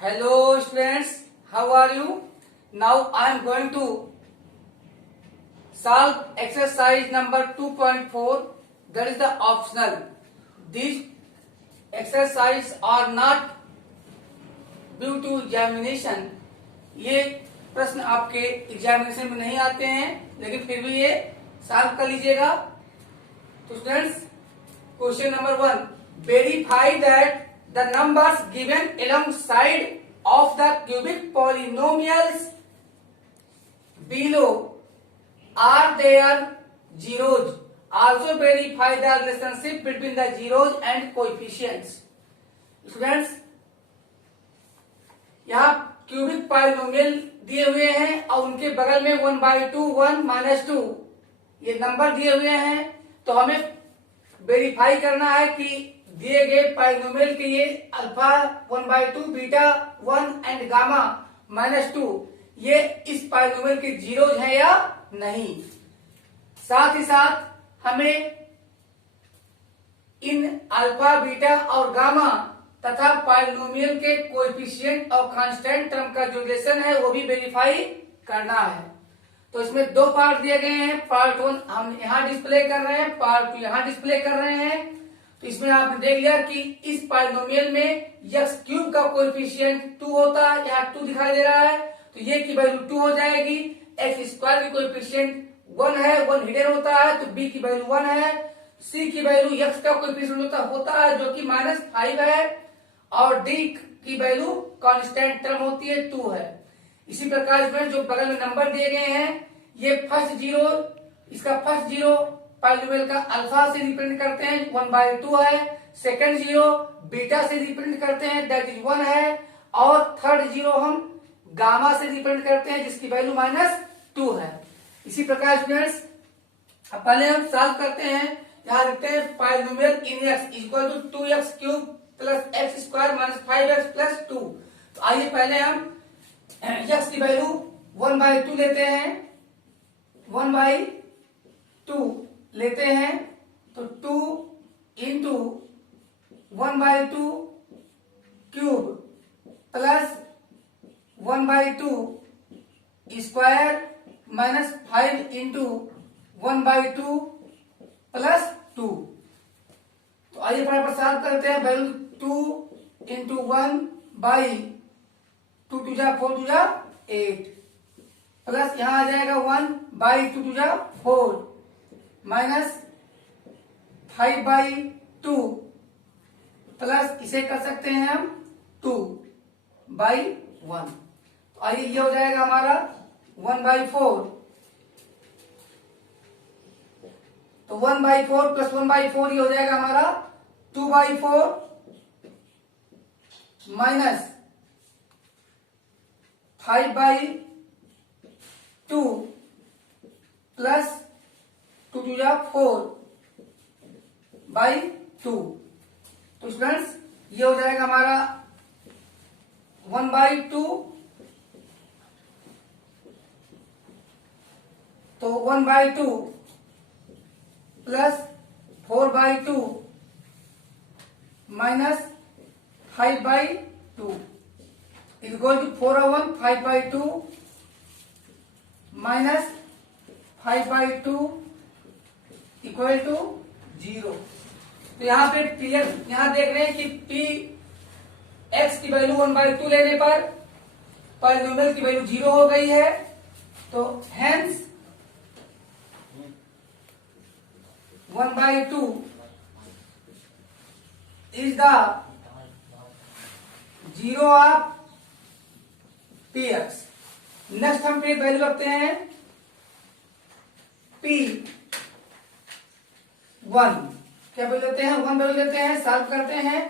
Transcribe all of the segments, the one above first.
Hello students, how are you? Now I am going to solve exercise number 2.4, that is the optional. These exercises are not due to examination. ये प्रश्न आपके examination में नहीं आते हैं, लेकिन फिर भी ये सॉल्व कर लीजिएगा। तो students, question number 1, verify that the numbers given alongside of the cubic polynomials below are their zeros. Also verify the relationship between the zeros and coefficients. Students, यहाँ क्यूबिक पॉलिनोमियल दिए हुए हैं और उनके बगल में 1/2 1 -2 ये नंबर दिए हुए हैं। तो हमें वेरीफाई करना है कि दिए गए पॉलिनोमियल के ये अल्फा 1/2 बीटा 1 एंड गामा -2 ये इस पॉलिनोमियल के जीरोज हैं या नहीं। साथ ही साथ हमें इन अल्फा बीटा और गामा तथा पॉलिनोमियल के कोएफिशिएंट और कांस्टेंट टर्म का जो रिलेशन है वो भी वेरीफाई करना है। तो इसमें दो पार्ट दिए गए हैं, पार्ट 1 हम यहाँ डिस्प्ले कर रहे हैं, पार्ट 2 यहाँ डिस्प्ले कर रहे हैं। तो इसमें आपने देख लिया कि इस पॉलिनोमियल में x क्यूब का कोएफिशिएंट 2 होता है, यहाँ 2 दिखाई दे रहा है, तो ये की वैल्यू 2 हो जाएगी। x स्क्वायर की कोएफिशिएंट 1 है, 1 हिडन होता है, तो b की वैल्यू 1 है। c की वैल्यू x का कोएफिशिएंट होता है जो कि -5 है, और d की वैल्यू कांस्टेंट टर्म होती है 2 है। इसी प्रकार इसमें जो बगल में नंबर दिए गए हैं, ये फर्स्ट जीरो, इसका फर्स्ट जीरो पॉलिनोमियल का अल्फा से रिप्रेजेंट करते हैं 1/2 है, सेकंड जीरो बीटा से रिप्रेजेंट करते हैं दैट इज 1 है, और थर्ड जीरो हम गामा से रिप्रेजेंट करते हैं जिसकी वैल्यू -2 है। इसी प्रकार स्टूडेंट्स, पहले हम सॉल्व करते हैं। यहाँ लिखते हैं polynomial in x equal to 2x cube plus x square -5x plus 2। तो आइए पहले हम x की वैल्यू 1/2 लेते हैं, 1/2 लेते हैं। तो 2 into 1/2 cube plus 1/2 square -5 into 1/2 plus 2। तो आइए फटाफट सॉल्व करते हैं। वैल्यू 2 इंटू 1/2 2 जा 4 2 जा 8 प्लस यहां आ जाएगा 1/2 2 जा 4 माइनस 5/2 प्लस इसे कर सकते हैं हम 2/1। तो आइए ये हो जाएगा हमारा 1/4। तो 1/4 प्लस 1/4 ये हो जाएगा हमारा 2/4 माइनस 5/2 प्लस 2 2 जा 4/2। तो स्टूडेंट्स, ये हो जाएगा हमारा 1/2। तो 1/2 plus 4/2 minus 5/2 equal to 4/1 5/2 minus 5/2 equal to 0। तो यहाँ पे यहाँ देख रहे हैं कि p x की वैल्यू 1/2 लेने पर पॉलिनोमियल की वैल्यू 0 हो गई है। तो hence 1/2 is the zero of px। Next हम पे वैल्यू रखते हैं p1। क्या वैल्यू लेते हैं? 1 वैल्यू लेते हैं, सॉल्व करते हैं।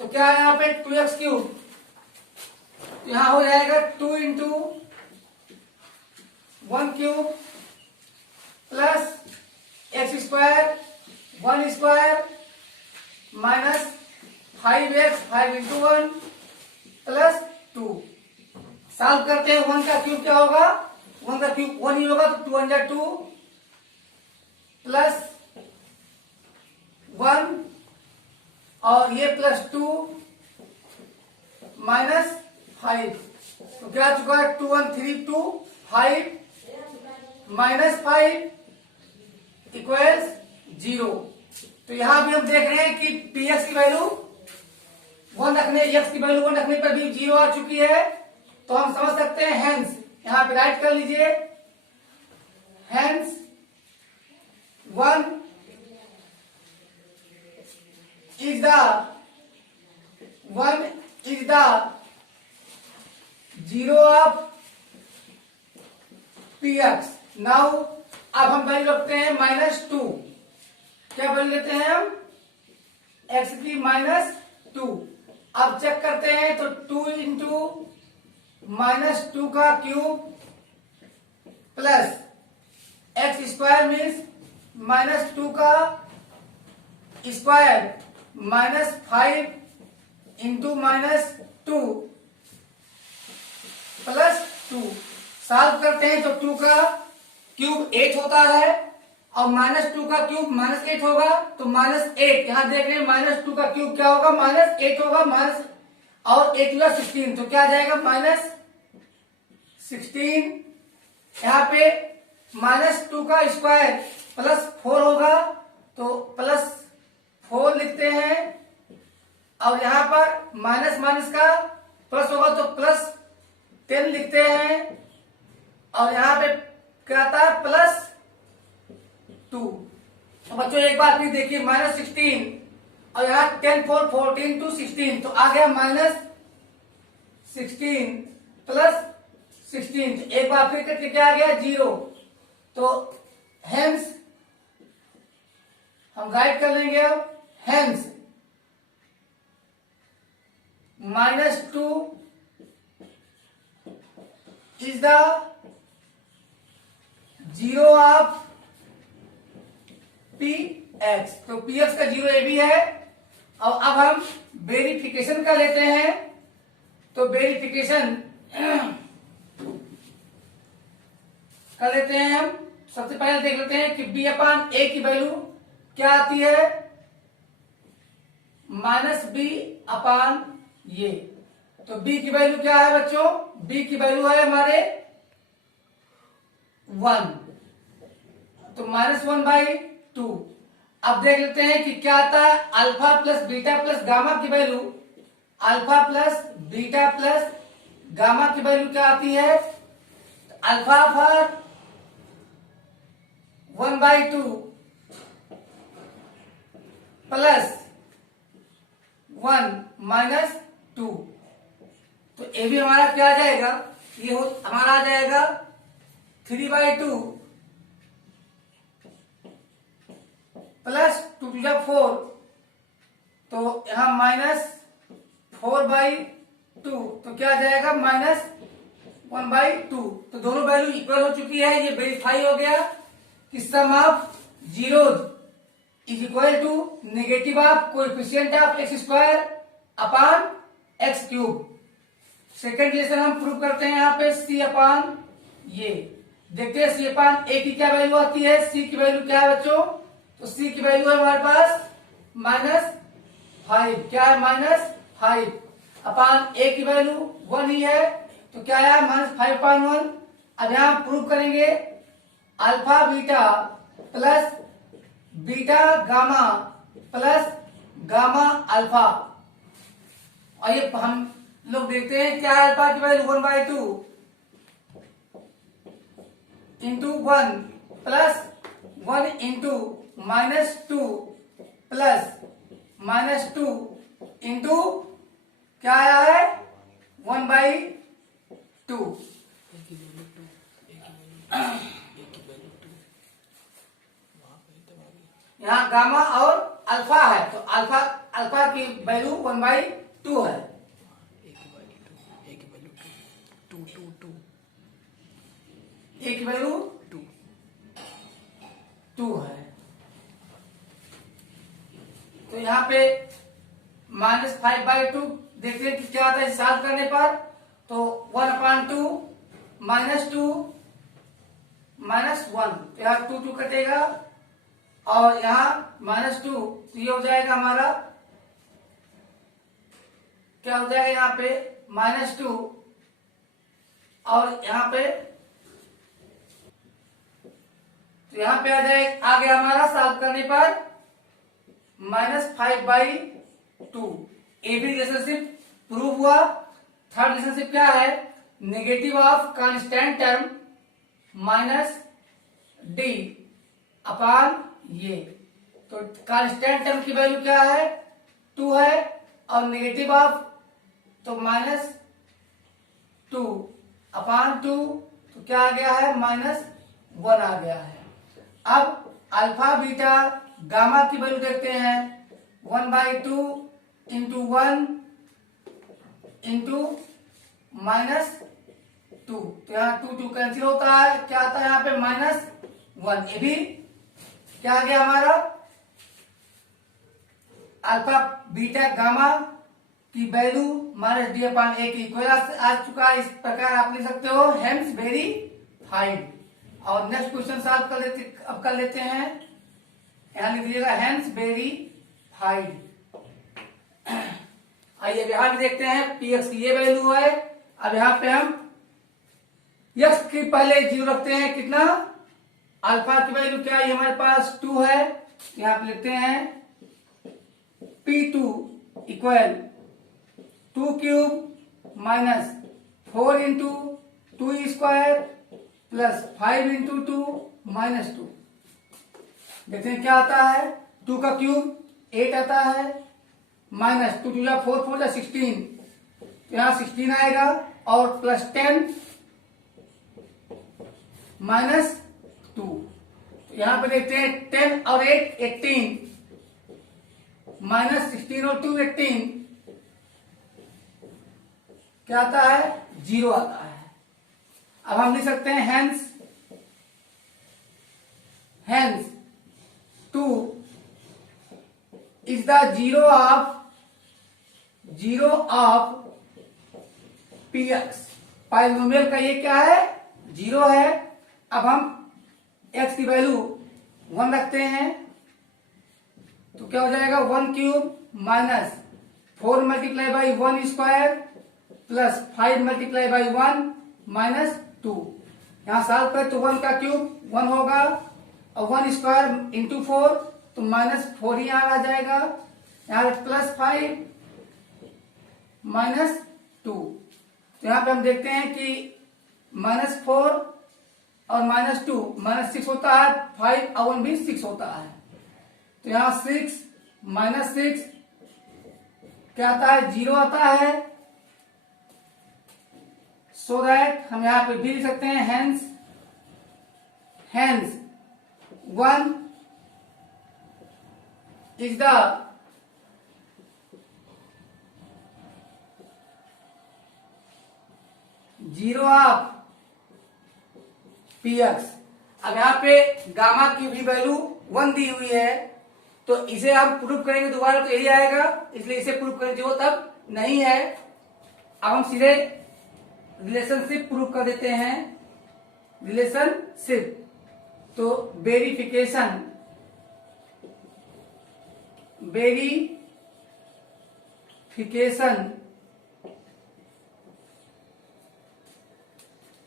तो क्या है यहाँ पे 2x क्यूब, यहां हो जाएगा 2 into 1 cube plus x square 1 square minus 5x 5 into 1 plus 2। Solve करते हैं। 1 का क्यूब क्या होगा? 1 का क्यूब 1 ही होगा, तो 2 1 जा 2 प्लस 1 और ये +2 माइनस 5। तो क्या आ चुका है 2 1 3 2 5 -5 इक्वल्स 0। तो यहां भी हम देख रहे हैं कि पी एक्स की वैल्यू 1 रखने, एक्स की वैल्यू 1 रखने पर भी 0 आ चुकी है। तो हम समझ सकते हैं हेंस, यहां पे राइट कर लीजिए, hence 1 is the 0 of px। Now अब हम वैल्यू रखते हैं -2। क्या वैल्यू लेते हैं हम? x की -2। अब चेक करते हैं तो 2 इंटू -2 का cube plus x square means -2 का स्क्वायर -5 इंटू -2 प्लस 2। सॉल्व करते हैं तो 2 का क्यूब 8 होता है और -2 का क्यूब -8 होगा। तो -8 यहां देख रहे हैं, -2 का क्यूब क्या होगा? -8 होगा, माइनस और 8 होगा 16। तो क्या आ जाएगा? -16। यहाँ पे -2 का स्क्वायर प्लस 4 होगा, तो प्लस 4 लिखते हैं। और यहां पर माइनस माइनस का प्लस होगा तो प्लस 10 लिखते हैं। और यहां पे क्या आता है? +2। तो बच्चों एक बार फिर देखिए, -16 और यहाँ 10 4 14 to 16, तो आ गया -16 प्लस 16। तो एक बार फिर करके क्या आ गया? 0। तो हेंस हम राइट कर लेंगे अब, hence -2 is the 0 of px। तो px का 0 ये भी है। और अब हम वेरिफिकेशन कर लेते हैं। तो वेरिफिकेशन कर लेते हैं हम। सबसे पहले देख लेते हैं कि b/a की वैल्यू क्या आती है? -b/ये। तो b की वैल्यू क्या है बच्चों? b की वैल्यू है हमारे 1, तो -1/2। अब देख लेते हैं कि क्या आता है? Alpha plus beta plus gamma की value, alpha plus beta plus gamma की वैल्यू क्या आती है? Alpha for 1/2 plus 1 -2। तो ये भी हमारा क्या आ जाएगा? ये हमारा आ जाएगा 3/2 प्लस 2 to 4। तो यहां -4/2, तो क्या आ जाएगा? -1/2। तो दोनों वैल्यू इक्वल हो चुकी है। ये वेरीफाई हो गया कि sum of zeros is equal to negative of coefficient of x² upon x³। Second relation हम प्रूव करते हैं यहाँ पे c/ये। देखते हैं c/a की क्या वैल्यू आती है। c की वैल्यू क्या है बच्चों? तो c की वैल्यू है हमारे पास -5। क्या है? -5 अपॉन a की वैल्यू 1 ही है, तो क्या है? -5/1। अब यहां प्रूव करेंगे alpha beta plus beta gamma plus gamma alpha. और ये हम लोग देखते हैं क्या है? अल्फा की value 1/2 into 1 plus 1 into -2 plus -2 into क्या आया है? 1/2। यहाँ गामा और अल्फा है, तो अल्फा की वैल्यू 1/2 है। ए की वैल्यू 2 है। तो यहाँ पे -5/2 देखते हैं कि क्या आता है सॉल्व करने पर। तो 1/2 -2 -1, तो यहाँ 2 कटेगा और यहाँ -2, तो ये हो जाएगा हमारा, क्या हो जाएगा यहाँ पे? -2 और यहाँ पे तो यहाँ पे आ गया हमारा सॉल्व करने पर -5/2। ए भी रिलेशनशिप प्रूव हुआ। थर्ड रिलेशनशिप क्या है, negative of constant term -d upon a. तो कांस्टेंट टर्म की वैल्यू क्या है, 2 है और नेगेटिव ऑफ तो -2 अपान 2 तो क्या आ गया है, -1 आ गया है। अब अल्फा बीटा गामा की वैल्यू देखते हैं, 1/2 इंटू 1 इंटू -2 तो यहाँ 2 कैंसिल होता है, क्या आता है यहाँ पे -1। ये भी क्या आ गया हमारा, अल्फा बीटा गामा की वैल्यू -d/a की इक्वल आ चुका है। इस प्रकार आप लिख सकते हो हेंस वेरीफाइड। और नेक्स्ट क्वेश्चन सॉल्व कर लेते हैं। यहां लिख लीजिएगा हेंस वेरीफाइड। आइए यहां भी देखते हैं px की ये वैल्यू है। अब यहाँ पे हम x की पहले 0 रखते हैं, कितना, अल्फा की वैल्यू क्या है हमारे पास 2 है। यहाँ पे लिखते हैं p2 equal 2 cube -4 into 2 square plus 5 into 2 -2। देखते हैं क्या आता है, 2 का क्यूब 8 आता है, -2 2 4 4 16 तो यहाँ 16 आएगा और प्लस 10 -2। यहाँ पे देखते हैं 10 और 8 18 -16 और 2 18 क्या आता है, 0 आता है। अब हम लिख सकते हैं hence 2 is the zero of px। Polynomial का ये क्या है, 0 है। अब हम x की वैल्यू 1 रखते हैं तो क्या हो जाएगा, 1 cube -4 multiply by 1 square plus 5 multiply by 1 -2। यहां सॉल्व करें तो 1 का क्यूब 1 होगा और 1 स्क्वायर इंटू 4 तो -4 ही यहां आ जाएगा। यहाँ +5 -2 तो यहाँ पे हम देखते हैं कि -4 और -2 -6 होता है, 5 और 1 भी 6 होता है। तो यहाँ 6 -6 क्या आता है, 0 आता है। सो दैट हम यहाँ पे भी लिख सकते हैं hence 1 is the zero of px। अब यहाँ पे गामा की भी वैल्यू 1 दी हुई है तो इसे हम प्रूफ करेंगे दोबारा तो यही आएगा, इसलिए इसे प्रूफ करने की जरूरत अब नहीं है। अब हम सीधे रिलेशनशिप प्रूफ कर देते हैं। रिलेशनशिप तो वेरिफिकेशन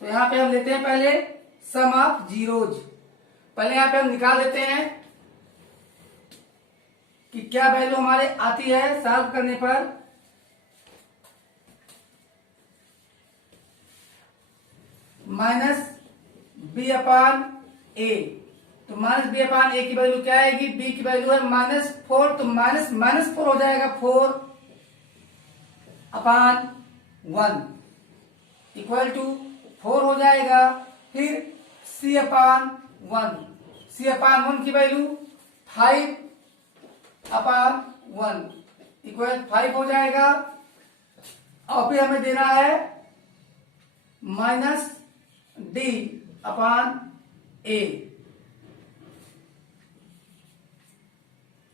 तो यहां पे हम लेते हैं पहले सम ऑफ जीरोज। पहले यहां पे हम निकाल देते हैं कि क्या वैल्यू हमारे आती है सॉल्व करने पर। -b/a तो -b/a की वैल्यू क्या आएगी, b की वैल्यू है -4 तो -4 हो जाएगा, 4/1 इक्वल टू 4 हो जाएगा। फिर c/1 की वैल्यू 5/1 इक्वल 5 हो जाएगा। और फिर हमें देना है -d/a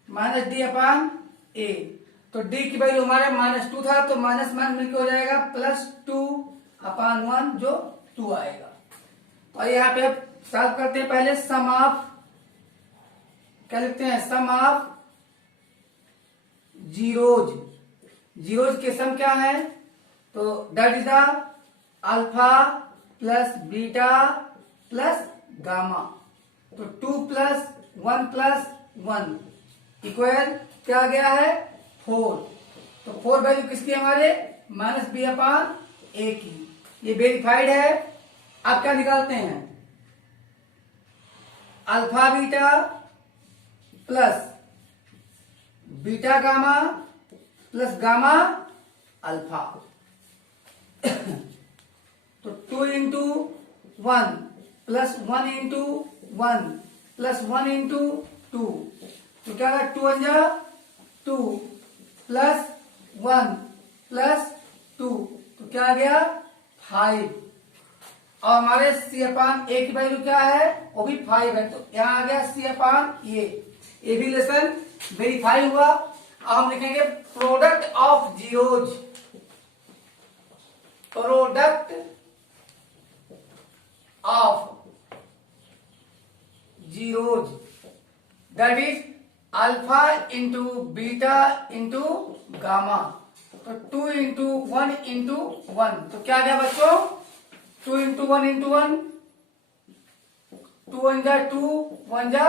-d/a तो d की वैल्यू हमारे -2 था तो माइनस मिलकर हो जाएगा +2/1 जो 2 आएगा। तो यहाँ पे सॉल्व करते हैं। पहले सम ऑफ क्या लिखते हैं, सम ऑफ जीरोज के सम क्या है तो that is the alpha plus beta plus gamma. तो 2 प्लस 1 प्लस 1 इक्वल क्या आ गया है 4। तो 4 वैल्यू किसकी हमारे माइनस बी अपान ए की, ये वेरीफाइड है। आप क्या निकालते हैं alpha beta plus beta gamma plus gamma alpha. तो 2 into 1 plus 1 into 1 plus 1 into 2, तो क्या होगा 2 वन जा 2 प्लस 1 प्लस 2, तो क्या आ गया 5। और हमारे सी अपान ए की वैल्यू क्या है वो भी 5 है, तो यहां आ गया सी अपान ये भी लेसन वेरीफाई हुआ। अब हम लिखेंगे product of zeros, product of zeros that is alpha into beta into gamma. तो 2 इंटू 1 इंटू 1, तो क्या आ गया बच्चों 2 इंटू 1 इंटू 1, 2 वन जा 2 1 जा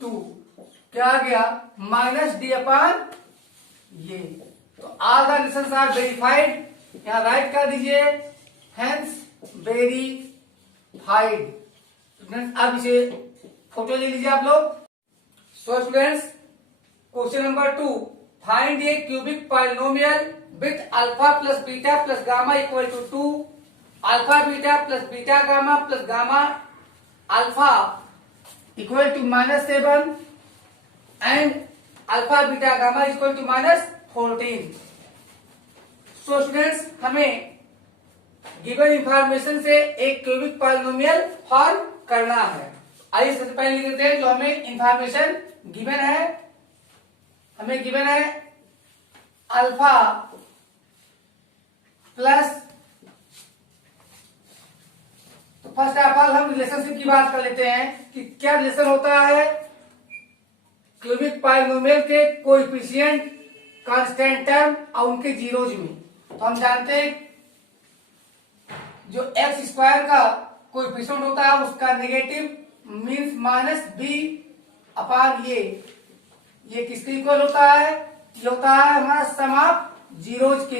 2, क्या आ गया माइनस डी अपान ये। तो all the relations are verified, यहां राइट कर दीजिए हेंस वेरीफाइड। अब इसे फोटो ले लीजिए आप लोग। So students question number 2, find a cubic polynomial with alpha plus beta plus gamma equal to 2, alpha beta plus beta gamma plus gamma alpha equal to -7 and alpha beta gamma equal to -14। So students हमें given information से एक cubic polynomial form करना है। आइए सबसे पहले लिख लेते हैं जो हमें इंफॉर्मेशन गिवन है। हमें गिवन है अल्फा प्लस, तो फर्स्ट ऑफ ऑल हम रिलेशनशिप की बात कर लेते हैं कि क्या रिलेशन होता है क्यूबिक पॉलिनोमियल के कोएफिशिएंट कांस्टेंट टर्म और उनके जीरोज में। तो हम जानते हैं जो एक्स स्क्वायर का कोएफिशिएंट होता है उसका negative means minus b upon a किसके इक्वल होता है, ये होता है हमारा सम ऑफ जीरोज के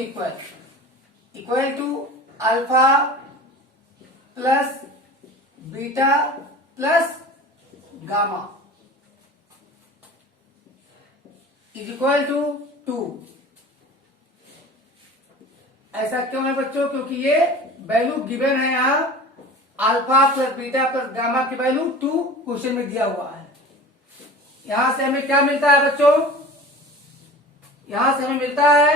equal to alpha plus beta plus gamma is equal to 2। ऐसा क्यों है बच्चों, क्योंकि ये वैल्यू गिवन है यहां alpha plus beta plus gamma की वैल्यू 2 क्वेश्चन में दिया हुआ है। यहां से हमें क्या मिलता है बच्चों, यहां से हमें मिलता है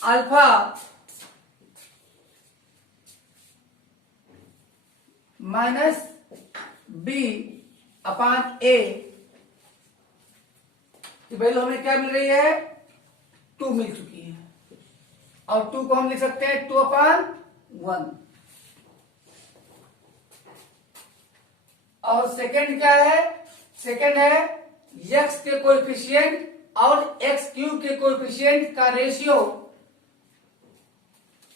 अल्फा माइनस बी अपान ए की वैल्यू हमें क्या मिल रही है 2 मिल चुकी है, और 2 को हम लिख सकते हैं 2 अपान 1। और सेकंड क्या है, सेकंड है x के कोएफिशिएंट और x क्यूब के कोएफिशिएंट का रेशियो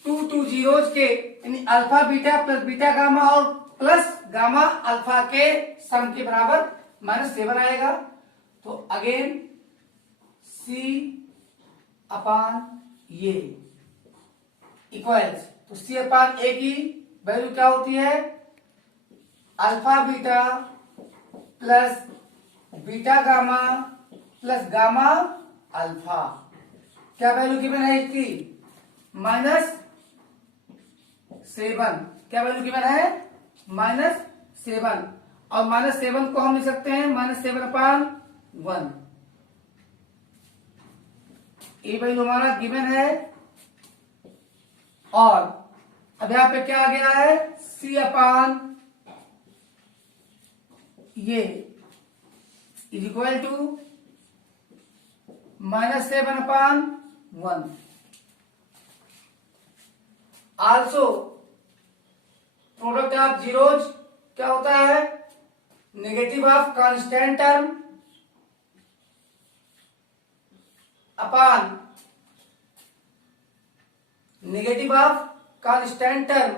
2 टू जीरोज के, यानी alpha beta plus beta gamma और प्लस गामा अल्फा के सम के बराबर -7 आएगा। तो अगेन c अपान ये इक्वल्स, तो c अपान ए की वैल्यू क्या होती है alpha beta plus beta gamma plus gamma alpha. क्या वैल्यू गिवन है इसकी -7। क्या वैल्यू गिवन है -7, और -7 को हम लिख सकते हैं -7 अपान 1। ये वैल्यू हमारा गिवन है, और अब यहां पे क्या आ गया है c upon a is equal to -7 upon 1। Also product of zeros क्या होता है negative of constant term upon negative of constant term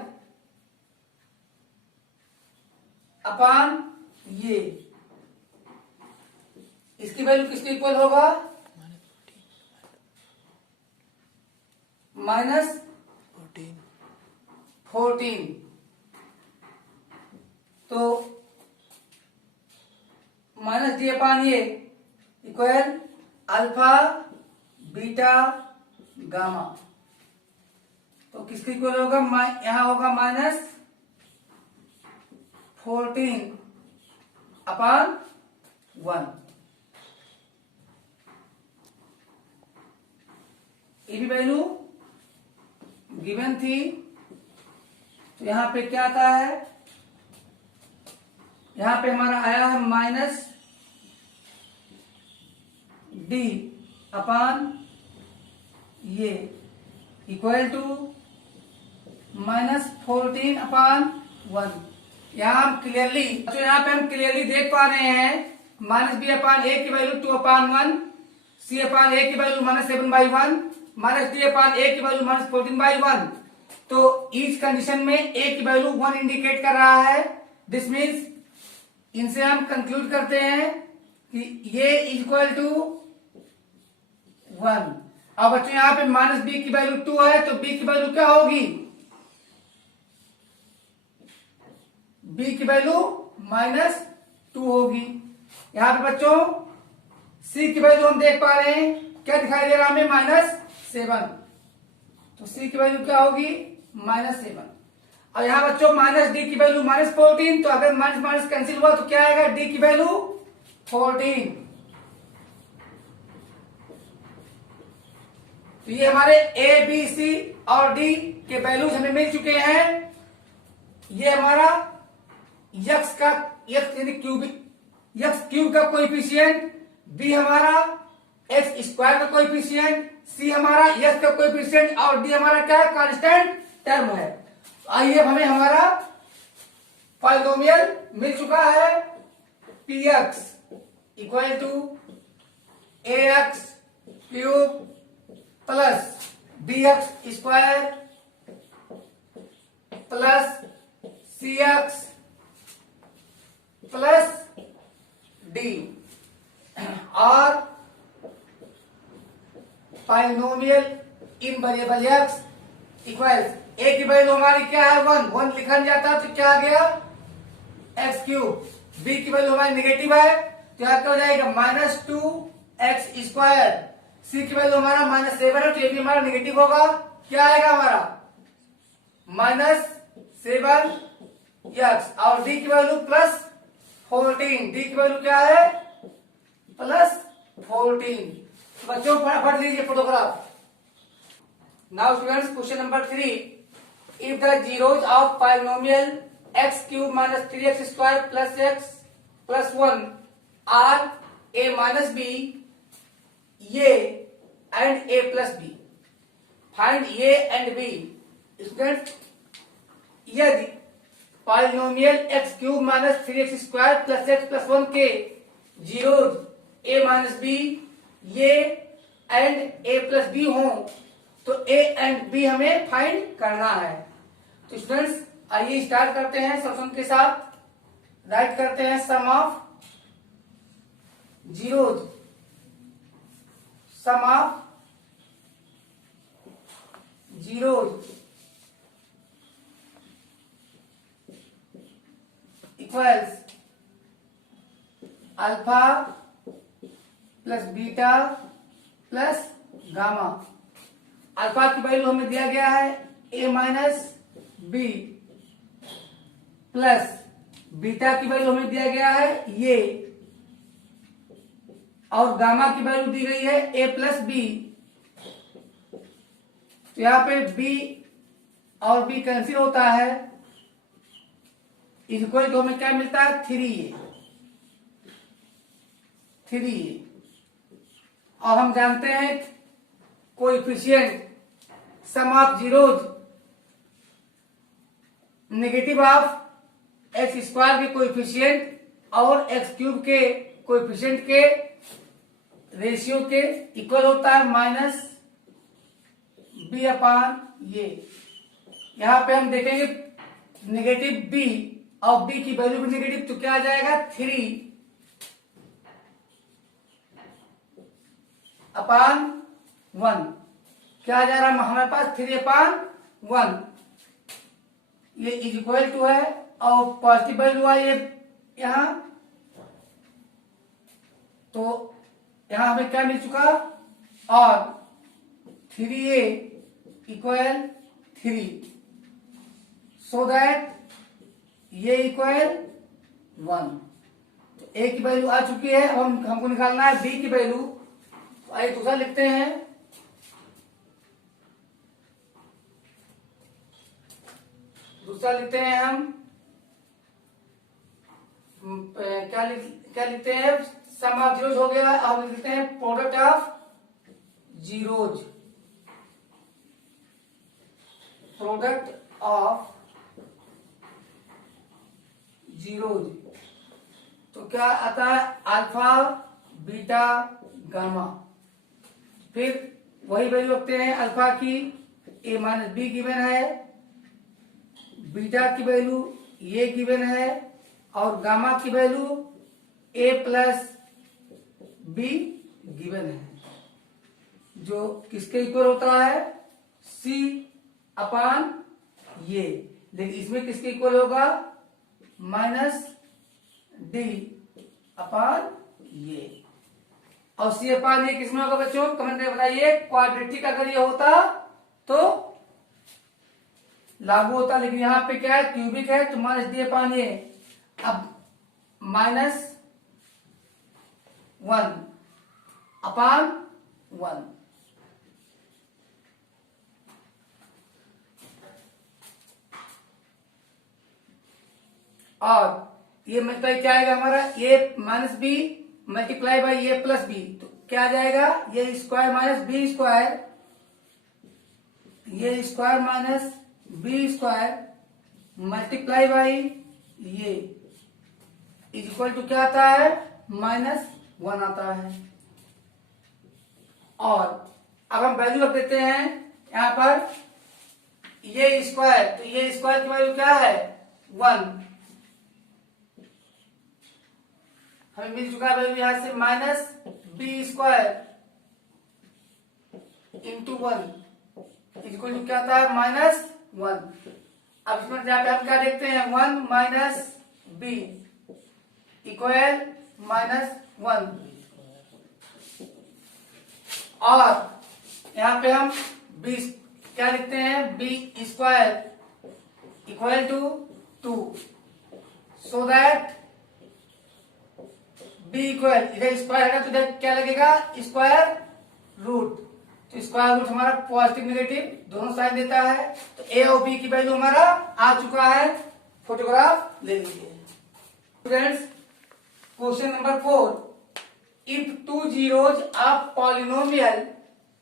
upon a, इसकी वैल्यू किसके इक्वल होगा, -14। तो minus D upon a equal alpha beta gamma. तो किसके equal होगा, यहां होगा -14 अपॉन 1। ये भी वैल्यू गिवन थी। तो यहां पे क्या आता है, यहां पे हमारा आया है -d upon a equal to -14 upon 1। यहां हम क्लियरली, तो यहां पे हम क्लियरली देख पा रहे हैं -b अपॉन a की value 2 upon 1, c upon a की वैल्यू -7/1, -d अपॉन a की वैल्यू -14/1। तो ईच कंडीशन में a की वैल्यू 1 इंडिकेट कर रहा है। दिस मीन्स इनसे हम कंक्लूड करते हैं कि ये इक्वल टू 1। अब बच्चों यहां पे -b की वैल्यू 2 है, तो b की वैल्यू क्या होगी, b की वैल्यू -2 होगी। यहां पे बच्चों c की वैल्यू हम देख पा रहे हैं, क्या दिखाई दे रहा है हमें, -7। तो c की वैल्यू क्या होगी, -7। और यहां बच्चों -d की वैल्यू -14, तो अगर माइनस माइनस कैंसिल हुआ तो क्या आएगा, d की वैल्यू 14। तो ये हमारे a b c और d के वैल्यूज हमें मिल चुके हैं। ये हमारा यक्स का यानी क्यूब का कोएफिशिएंट, b हमारा एक्स स्क्वायर का कोएफिशिएंट, c हमारा यक्स का कोएफिशिएंट और d हमारा क्या है, कांस्टेंट टर्म है। आइए हमें हमारा पॉलिनोमियल मिल चुका है, px equal to ax cube plus bx square plus cx plus d, और polynomial in variable x equals a की वैल्यू हमारी क्या है, 1 लिखा जाता तो क्या आ गया, एक्स क्यूब। b की वैल्यू हमारी नेगेटिव है, तो यहां क्या हो जाएगा, -2x स्क्वायर। c की वैल्यू हमारा -7 है, तो ये भी हमारा नेगेटिव होगा, क्या आएगा हमारा, -7x। और d की वैल्यू +14, d की वैल्यू क्या है, +14। बच्चों फटाफट लीजिए photograph. Now students, question number 3. If the zeros of polynomial x cube minus 3x square plus x plus 1 are a minus b, a and a plus b, find a and b. Students, यदि polynomial x cube minus 3x square plus x plus 1 के zeros a minus b, ये and a plus b हों, तो a and b हमें find करना है। तो students आइए स्टार्ट करते हैं सॉल्यूशन के साथ। राइट करते हैं sum of zeros, sum of zeros equals alpha plus beta plus gamma. Alpha की वैल्यू हमें दिया गया है a minus B, plus beta की वैल्यू हमें दिया गया है ये, और गामा की वैल्यू दी गई है a प्लस बी। तो यहां पे b और b कैंसिल होता है, इक्वल टू हमें क्या मिलता है, 3a। और हम जानते हैं coefficient sum of zeros negative of x square के कोएफिशिएंट और एक्स क्यूब के कोएफिशिएंट के रेशियो के इक्वल होता है बी अपान ये। यहां पे हम देखेंगे नेगेटिव बी और बी की वैल्यू भी नेगेटिव, तो क्या आ जाएगा 3 अपान 1। क्या आ जा रहा है हमारे पास 3 अपान 1, ये इज इक्वल टू है और पॉजिटिव वैल्यू आई है यहां, तो यहां हमें क्या मिल चुका और 3a इक्वल 3, सो दैट ये इक्वल 1। तो a की वैल्यू आ चुकी है। अब हमको निकालना है b की वैल्यू। तो आइए दूसरा लिखते हैं। दूसरा लिखते हैं हम क्या लिखते हैं, सम ऑफ जीरोज हो गया। अब लिखते हैं product of zeros. Product of zeros तो क्या आता है अल्फा बीटा गामा। फिर वही वैल्यू रखते हैं अल्फा की, ए माइनस बी गिवन है, बीटा की वैल्यू ये गिवन है और गामा की value A plus be given है, जो किसके इक्वल होता है सी अपान ये। लेकिन इसमें किसके इक्वल होगा माइनस डी अपान ये। और सी अपान ये किसमें होगा बच्चों, कमेंट में बताइए। क्वाड्रेटिक अगर ये होता तो लागू होता, लेकिन यहां पे क्या है क्यूबिक है तो माइनस डी अपान ये। अब माइनस 1 अपान 1। और ये मल्टीप्लाई क्या आएगा हमारा A minus B multiply by A plus B, तो क्या आ जाएगा A square minus B square, A square minus B square multiply by ये इज इक्वल टू क्या आता है -1 आता है। और अब हम वैल्यू रख देते हैं यहां पर, ये स्क्वायर तो ये स्क्वायर की वैल्यू क्या है 1, हमें मिल चुका है वैल्यू यहां से minus B square into 1 equal to क्या आता है -1। अब इसमें जहां पे हम क्या देखते हैं 1 माइनस बी इक्वल -1। और यहां पे हम बी क्या लिखते हैं b square equal to 2, so that b equal इधर स्क्वायर है तो इधर क्या लगेगा स्क्वायर रूट। तो स्क्वायर रूट हमारा पॉजिटिव नेगेटिव दोनों साइड देता है। तो ए और बी की वैल्यू हमारा आ चुका है। फोटोग्राफ ले लीजिए students. Question number 4, if 2 zeros of polynomial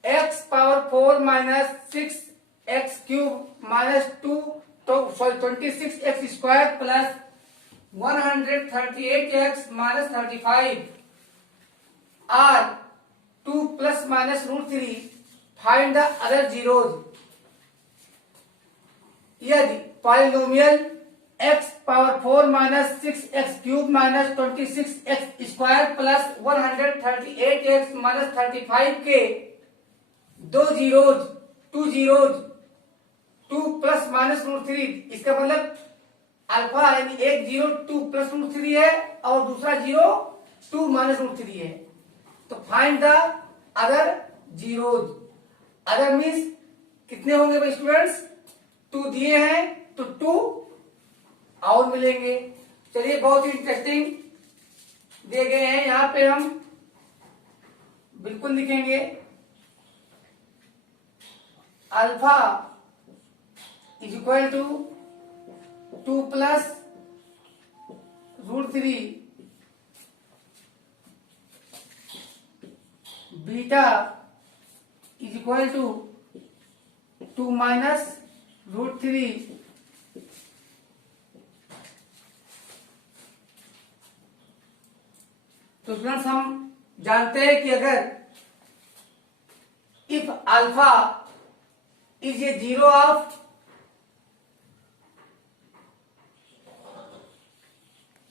x power 4 minus 6x cube minus 26x square plus 138x minus 35 are 2 plus minus root 3, find the other zeros। यदि polynomial x power 4 minus 6x cube minus 26x square plus 138x minus 35 के दो zeros 2 plus minus root 3, इसका मतलब alpha यानी एक 0 2 plus root 3 है और दूसरा 0 2 माइनस रूट 3 है। तो find the other zeros. Other means कितने होंगे भाई स्टूडेंट्स, 2 दिए हैं तो 2 और मिलेंगे। चलिए बहुत ही इंटरेस्टिंग दिए गए हैं, यहां पे हम बिल्कुल लिखेंगे alpha is equal to 2 plus root 3, beta is equal to 2 minus root 3, तो स्टूडेंट्स हम जानते हैं कि अगर if alpha is a zero of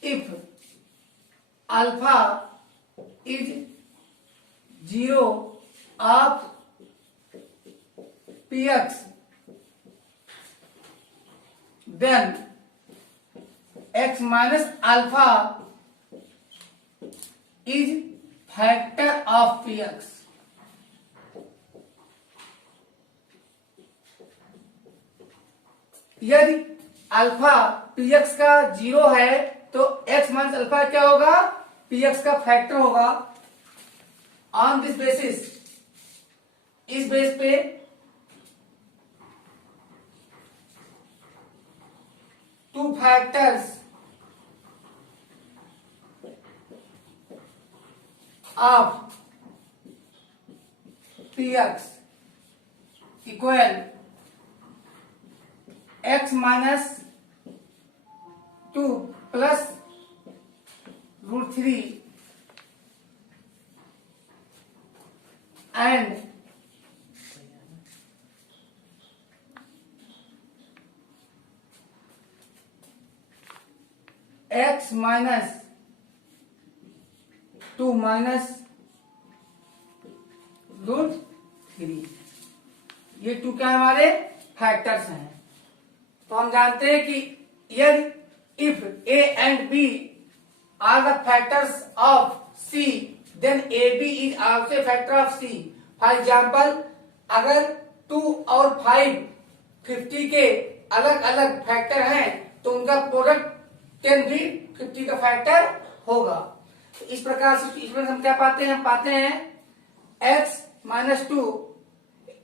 if alpha is zero of px, then x minus alpha is factor of px. यदि alpha px का zero है तो x माइनस अल्फा क्या होगा, px का फैक्टर होगा. ऑन दिस बेसिस, इस base पे two factors of px equal x minus 2 plus √3 and x minus 2 minus √3, ये टू क्या हमारे फैक्टर्स हैं. तो हम जानते हैं कि यदि if a and b are the factors of c, then ab is also a factor of c. For example, अगर 2 और 5 50 के अलग अलग फैक्टर हैं तो उनका प्रोडक्ट 10 भी 50 का फैक्टर होगा. तो इस प्रकार से इसमें हम क्या पाते हैं, हम पाते हैं x माइनस 2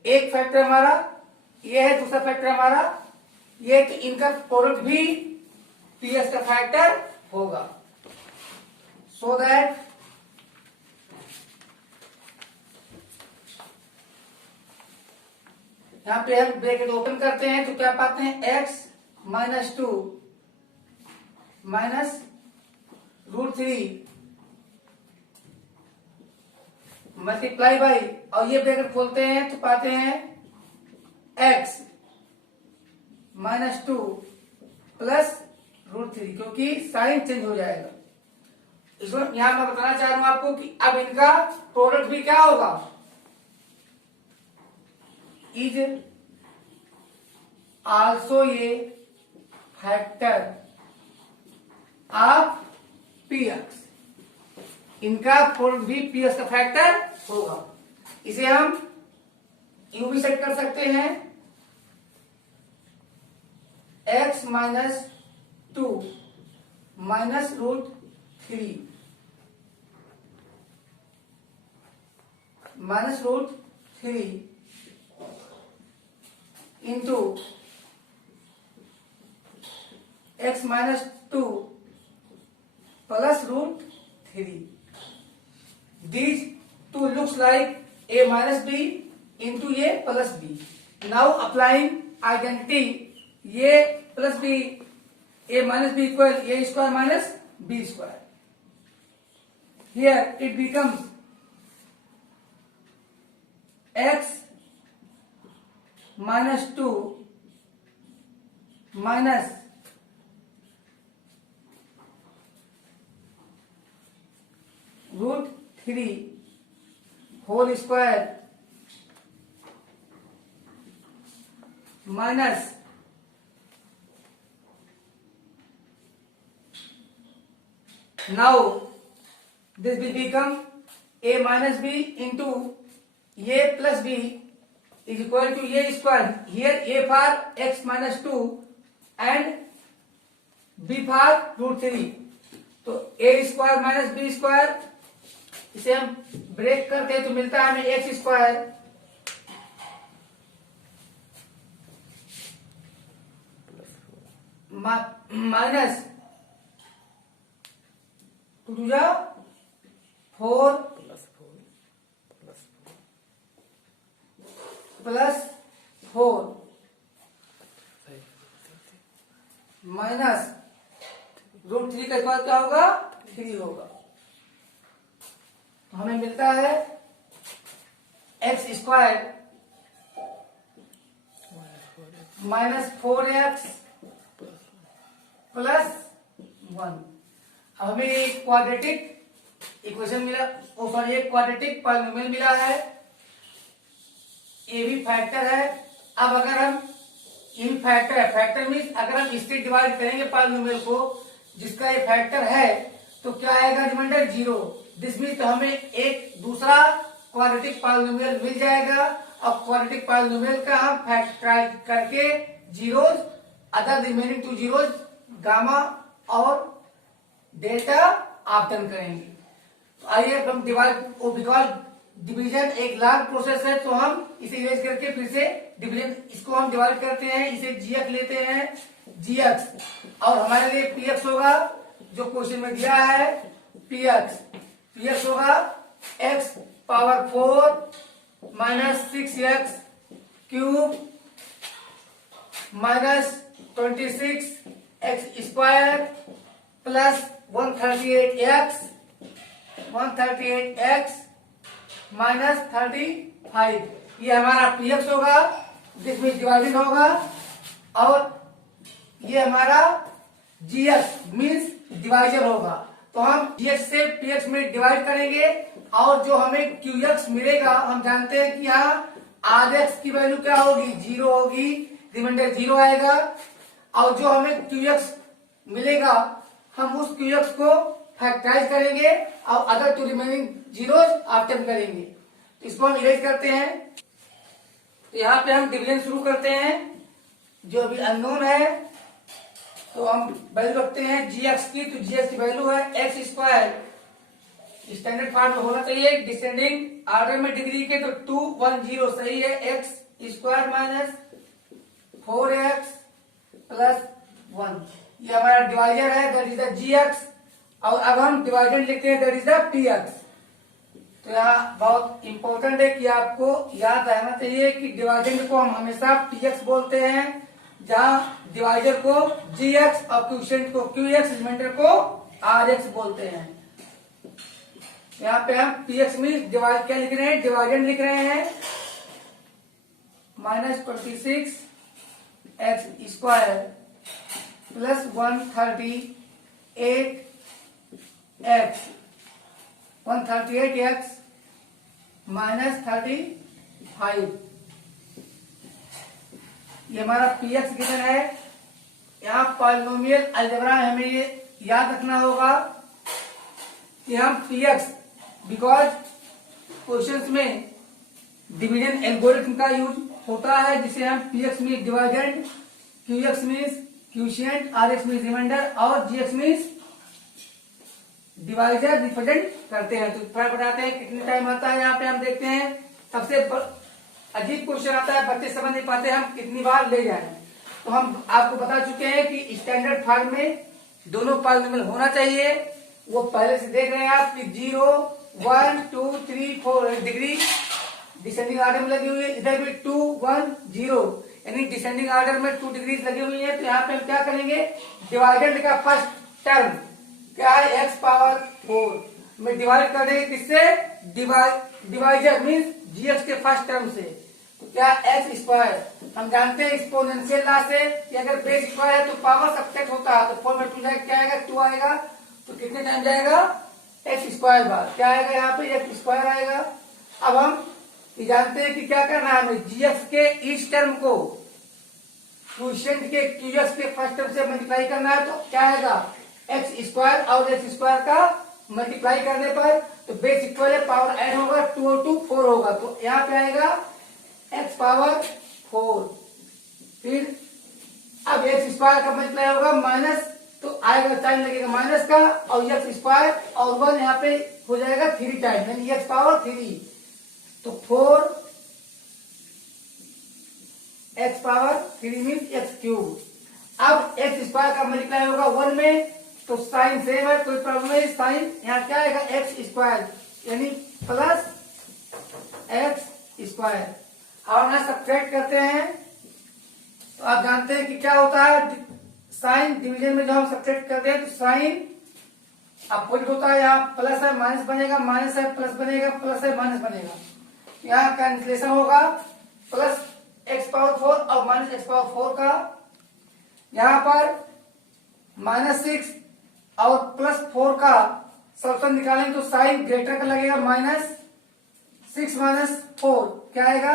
एक फैक्टर हमारा, ये है दूसरा फैक्टर हमारा, ये तो इनका प्रोडक्ट भी px का फैक्टर होगा. सो दैट यहां पे हम ब्रैकेट ओपन करते हैं तो क्या पाते हैं, x minus 2 minus √3 multiply by, और ये ब्रैकेट खोलते हैं तो पाते हैं x माइनस 2 प्लस √3, क्योंकि साइन चेंज हो जाएगा. इसमें यहां मैं बताना चाह रहा हूं आपको कि अब इनका प्रोडक्ट भी क्या होगा, is also a factor of px. इनका प्रोडक्ट भी px का फैक्टर होगा. इसे हम यूं भी सेट कर सकते हैं, x minus 2 minus √3 minus √3 into x minus 2 plus √3. These two looks like a minus b into a plus b. Now applying identity, a plus b, a minus b equal a square minus b square. Here it becomes x minus 2 minus √3 whole square minus now this will become a minus b into a plus b is equal to a square. Here a for x minus 2 and b for √3. तो a square minus B square, इसे हम break करते हैं तो मिलता है हमें x square minus 2 4 plus 4 minus √3 का स्क्वायर क्या होगा, 3 होगा. तो हमें मिलता है x square minus 4x plus 1। अब हमें एक क्वाड्रेटिक इक्वेशन मिला, सॉरी एक क्वाड्रेटिक पॉलिनोमियल मिला है, ये भी फैक्टर है। अब अगर हम इन फैक्टर है, फैक्टर मीन्स अगर हम इससे डिवाइड करेंगे पॉलिनोमियल को जिसका ये फैक्टर है तो क्या आएगा रिमाइंडर 0। दिस मीन्स तो हमें एक दूसरा क्वाड्रेटिक पॉलिनोमियल मिल जाएगा और क्वाड्रेटिक पॉलिनोमियल का हम फैक्टराइज करके zeros, other remaining 2 zeros gamma और डेल्टा ऑब्टेन करेंगे। तो आइए हम डिवाइड, बिकॉज डिवीजन एक लॉन्ग प्रोसेस है तो हम इसे इरेज करके फिर से डिवीजन इसको हम डिवाइड करते हैं, इसे जीएक्स लेते हैं, जीएक्स और हमारे लिए पीएक्स होगा जो क्वेश्चन में दिया है पीएक्स होगा x power 4 minus 6x cube minus 26x square plus 138x minus 35। ये हमारा पीएक्स होगा जिसमें डिवाइडेड होगा और ये हमारा जीएक्स मीन्स डिवाइजर होगा। तो हम जीएक्स से पीएक्स में डिवाइड करेंगे और जो हमें क्यूएक्स मिलेगा हम जानते हैं कि यहाँ आरएक्स की वैल्यू क्या होगी 0 होगी, रिमाइंडर 0 आएगा और जो हमें क्यूएक्स मिलेगा हम उस क्यूएक्स को फैक्टराइज करेंगे और अदर 2 रिमेनिंग जीरोज ऑब्टेन करेंगे। तो इसको हम इरेज करते हैं। तो यहाँ पे हम डिवीजन शुरू करते हैं जो अभी अननोन है तो हम वैल्यू रखते हैं जीएक्स की। तो जीएक्स की वैल्यू है एक्स स्क्वायर, स्टैंडर्ड फॉर्म में होना चाहिए डिसेंडिंग ऑर्डर में डिग्री के, तो 210 सही है। X square minus 4x plus 1 ये हमारा डिवाइजर है, दैट इज द जीएक्स। और अब हम डिवाइडेंड लिखते हैं, दैट इज द पीएक्स। तो यहाँ बहुत इंपॉर्टेंट है कि आपको याद रहना चाहिए कि डिवाइडेंड को हम हमेशा पीएक्स बोलते हैं, जहाँ डिवाइजर को जीएक्स और क्वोशिएंट को क्यूएक्स, रिमाइंडर को आरएक्स बोलते हैं। यहाँ पे हम पीएक्स में डिवाइड क्या लिख रहे हैं, डिवाइडेंड लिख रहे हैं minus 26x square plus 138x minus 35। ये हमारा पीएक्स गिवन है। यहाँ पॉलिनोमियल अलजेब्रा में हमें ये याद रखना होगा कि हम पीएक्स, बिकॉज क्वेश्चंस में डिवीजन एल्गोरिथम का यूज होता है जिसे हम px means dividend, क्यूएक्स means quotient, RX means remainder और जीएक्स मीन्स डिवाइजर रिप्रेजेंट करते हैं। तो थोड़ा बताते हैं कितने टाइम आता है। यहाँ पे हम देखते हैं सबसे अजीब क्वेश्चन आता है, बच्चे समझ नहीं पाते हम कितनी बार ले जाएं। तो हम आपको बता चुके हैं कि स्टैंडर्ड फॉर्म में दोनों पॉलिनोमियल होना चाहिए, वो पहले से देख रहे हैं आप कि 0 1 2 3 4 डिग्री डिसेंडिंग ऑर्डर में लगी हुई है, इधर भी 2 1 0 यानी डिसेंडिंग ऑर्डर में 2 डिग्री लगी हुई है। तो यहाँ पे हम क्या करेंगे, डिवाइडेंड का फर्स्ट टर्म क्या है x पावर 4 में डिवाइड कर देंगे किससे, डिवाइजर मीन्स जीएक्स के फर्स्ट टर्म से। तो क्या एक्स स्क्वायर हम जानते हैं एक्सपोनेंशियल लॉ से कि अगर बेस स्क्वायर है तो पावर सब्ट्रैक्ट होता है, तो 4 में 2 जाएगा, क्या आएगा 2 आएगा। तो कितने टाइम जाएगा एक्स स्क्वायर बार, क्या आएगा यहाँ पे एक्स स्क्वायर आएगा। अब हम ये जानते हैं कि क्या करना है हमें, जीएक्स के इस टर्म को क्वोशिएंट के क्यूएक्स के फर्स्ट टर्म से मल्टीप्लाई करना है। तो क्या आएगा एक्स स्क्वायर और एक्स स्क्वायर का मल्टीप्लाई करने पर तो बेस इक्वल है, पावर ऐड होगा 2 और 2 4 होगा। तो यहाँ पे आएगा एक्स पावर 4, फिर अब एक्स स्क्वायर का मल्टीप्लाई होगा माइनस, तो आएगा टाइम लगेगा माइनस का, और एक्स स्क्वायर और 1 यहाँ पे हो जाएगा 3 टाइम यानी एक्स पावर 3। तो 4 x power 3 means x cube. अब एक्स स्क्वायर का मल्टीप्लाई होगा 1 में, तो साइन सेम है, कोई प्रॉब्लम नहीं। साइन यहाँ क्या आएगा एक्स स्क्वायर यानी प्लस एक्स स्क्वायर। और यहाँ सब्ट्रैक्ट करते हैं तो आप जानते हैं कि क्या होता है, साइन डिवीजन में जो हम सब्ट्रैक्ट करते हैं तो साइन अपोजिट होता है, यहाँ प्लस है माइनस बनेगा, माइनस है प्लस बनेगा, प्लस है माइनस बनेगा। यहाँ कैंसिलेशन होगा, प्लस एक्स पावर 4 और माइनस एक्स पावर 4 का, यहाँ पर -6 और +4 का सॉल्यूशन निकालेंगे तो साइन ग्रेटर का लगेगा -6 - 4 क्या आएगा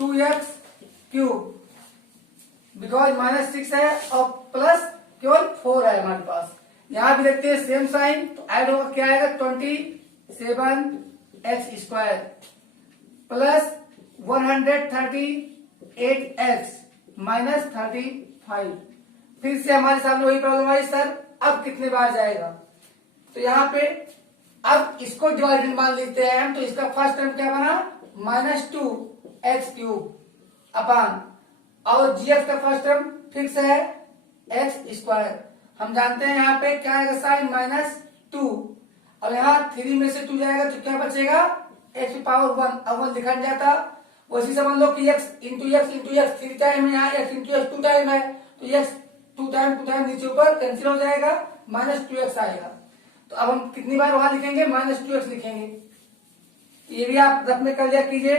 2x क्यूब, बिकॉज -6 है और प्लस केवल 4 है हमारे पास। यहां भी देखते हैं सेम साइन, तो ऐड होगा क्या आएगा 27x² प्लस 138x -35। फिर से हमारे सामने वही प्रॉब्लम आई सर अब कितने बार जाएगा, तो यहाँ पे अब इसको डिवाइडेड मान लेते हैं हम, तो इसका फर्स्ट टर्म क्या बना -2x³ अपान, और gx का फर्स्ट टर्म फिक्स है x²। हम जानते हैं यहाँ पे क्या आएगा साइन -2, और यहाँ 3 में से 2 जाएगा तो क्या बचेगा x पावर 1। अब 1 लिखा नहीं जाता, वैसे समझ लो कि x इंटू x 3 टाइम है, यहाँ x इंटू x 2 टाइम है, तो x 2 टाइम नीचे ऊपर कैंसिल हो जाएगा, -2x आएगा। तो अब हम कितनी बार वहां लिखेंगे -2x लिखेंगे, ये भी आप रफ में कर लिया कीजिए,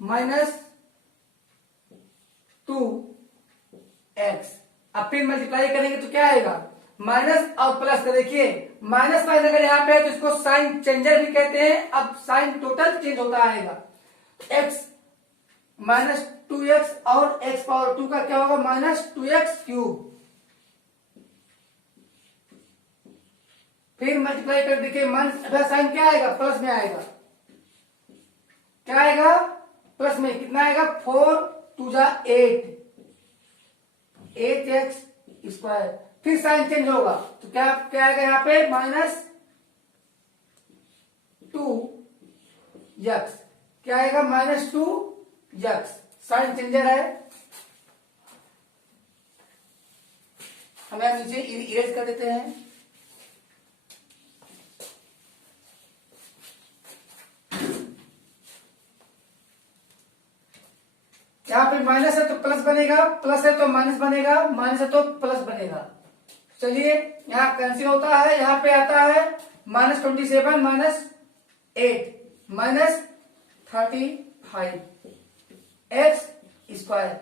-2x। अब फिर मल्टीप्लाई करेंगे तो क्या आएगा माइनस और प्लस का, देखिए माइनस माइनस अगर यहाँ पे है तो इसको साइन चेंजर भी कहते हैं। अब साइन टोटल चेंज होता आएगा, x -2x और x पावर 2 का क्या होगा -2x³। फिर मल्टीप्लाई कर देखिए अगर साइन क्या आएगा प्लस में आएगा, क्या आएगा प्लस में, कितना आएगा 4 2 8 8x²। फिर साइन चेंज होगा तो क्या क्या आएगा यहाँ पे -2x, क्या आएगा -2x, साइन चेंजर है। हम यहाँ नीचे इरेज कर देते हैं, यहाँ पे माइनस है तो प्लस बनेगा, प्लस है तो माइनस बनेगा, माइनस है तो प्लस बनेगा। चलिए यहाँ कैंसिल होता है, यहाँ पे आता है -27 -8 -35 x²।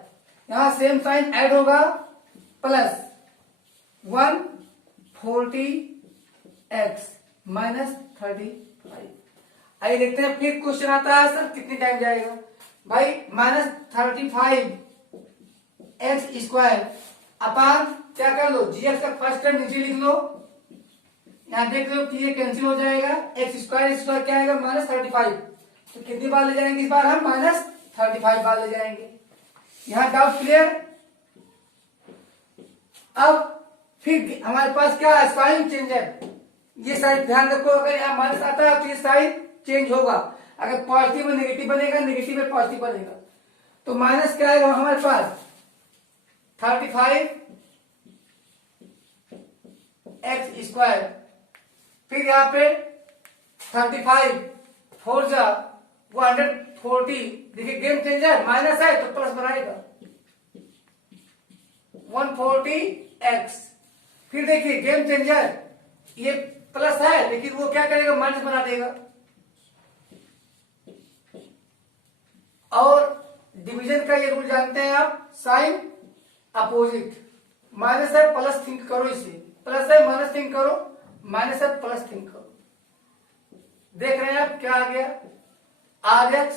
यहाँ सेम साइन ऐड होगा प्लस 140x -35। आइए देखते हैं फिर क्वेश्चन आता है सर कितनी टाइम जाएगा भाई, -35x² अपान क्या कर लो gx का फर्स्ट टर्म नीचे लिख लो, यहाँ देख लो कि ये कैंसिल हो जाएगा, x² क्या आएगा -35, तो कितनी बार ले जाएंगे इस बार हम -35 बार ले जाएंगे। यहाँ डाउट क्लियर। अब फिर हमारे पास क्या है साइन चेंजर, ये साइन ध्यान रखो, अगर यहाँ माइनस आता है तो ये साइन चेंज होगा, अगर पॉजिटिव में नेगेटिव बनेगा, नेगेटिव में पॉजिटिव बनेगा, तो माइनस क्या आएगा हमारे पास 35x²। फिर यहाँ पे 35 4 जा 140, देखिए गेम चेंजर माइनस है तो प्लस बनाएगा 140x। फिर देखिए गेम चेंजर ये प्लस है लेकिन वो क्या करेगा माइनस बना देगा, और डिवीजन का ये रूल जानते हैं आप, साइन अपोजिट, माइनस है प्लस थिंक करो, इसे प्लस है माइनस थिंक करो, माइनस है प्लस थिंक करो। देख रहे हैं आप क्या आ गया rx,